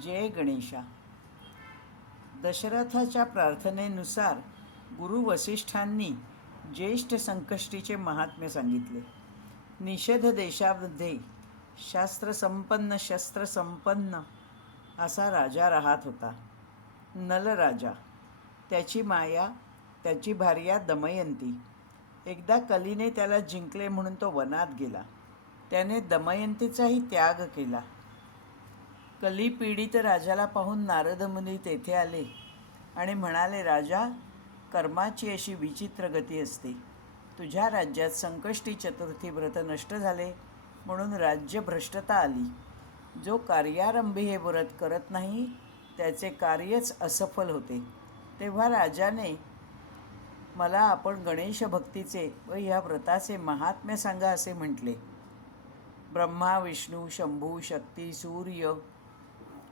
जय गणेशा. दशरथाच्या प्रार्थनेनुसार गुरु वसिष्ठांनी ज्येष्ठ संकष्टीचे महात्म्य सांगितले. निषध देशामध्ये शस्त्रसंपन्न असा राजा राहत होता. नलराजा. त्याची माया, त्याची भार्या दमयंती. एकदा कलीने त्याला जिंकले म्हणून तो वनात गेला. त्याने दमयंतीचाही त्याग केला. कली पीडित राजाला पाहून नारद मुनी तेथे आले आणि म्हणाले, राजा, कर्माची अशी विचित्र गती असते. तुझ्या राज्यात संकष्टी चतुर्थी व्रत नष्ट झाले म्हणून राज्यभ्रष्टता आली. जो कार्यारंभी हे व्रत करत नाही त्याचे कार्यच असफल होते. तेव्हा राजाने मला आपण गणेश भक्तीचे व ह्या व्रताचे महात्म्य सांगा असे म्हटले. ब्रह्मा, विष्णू, शंभू, शक्ती, सूर्य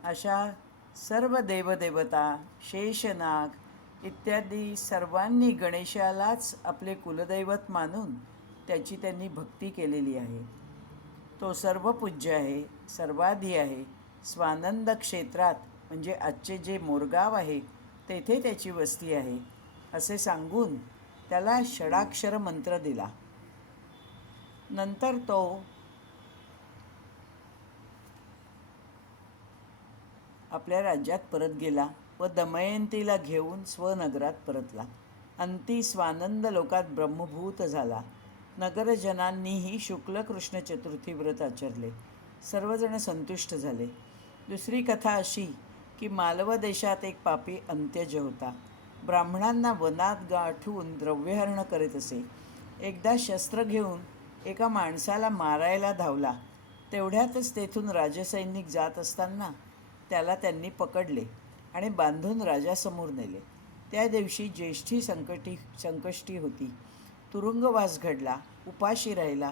अशा सर्व देवदेवता, शेषनाग इत्यादी सर्वांनी गणेशालाच आपले कुलदैवत मानून त्याची त्यांनी भक्ती केलेली आहे. तो सर्वपूज्य आहे, सर्वाधी आहे. स्वानंद क्षेत्रात म्हणजे आजचे जे मोरगाव आहे तेथे त्याची वस्ती आहे असे सांगून त्याला षडाक्षर मंत्र दिला. नंतर तो आपल्या राज्यात परत गेला व दमयंतीला घेऊन स्वनगरात परतला. अंती स्वानंद लोकात ब्रह्मभूत झाला. नगरजनांनीही शुक्ल कृष्ण चतुर्थी व्रत आचरले. सर्वजण संतुष्ट झाले. दुसरी कथा अशी की मालव देशात एक पापी अंत्यज होता. ब्राह्मणांना वनात गाठून द्रव्यहरण करीत असे. एकदा शस्त्र घेऊन एका माणसाला मारायला धावला. तेवढ्यातच तेथून राजसैनिक जात असताना त्याला त्यांनी पकडले आणि बांधून राजासमोर नेले. त्या दिवशी ज्येष्ठी संकष्टी होती. तुरुंगवास घडला. उपाशी राहिला.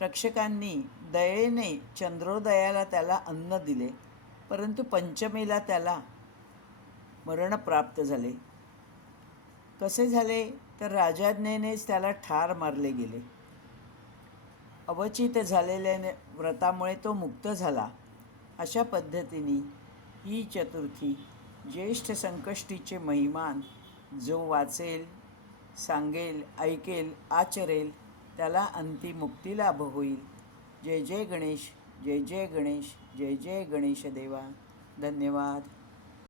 रक्षकांनी दयेने चंद्रोदयाला त्याला अन्न दिले, परंतु पंचमीला त्याला मरण प्राप्त झाले. कसे झाले तर राजाज्ञेनेच त्याला ठार मारले गेले. अवचित झालेल्या व्रतामुळे तो मुक्त झाला. अशा पद्धतीने ही चतुर्थी ज्येष्ठ संकष्टीचे महिमान जो वाचेल, सांगेल, ऐकेल, आचरेल त्याला अंती मुक्ती लाभ होईल. जय जय गणेश, जय जय गणेश, जय जय गणेश देवा. धन्यवाद.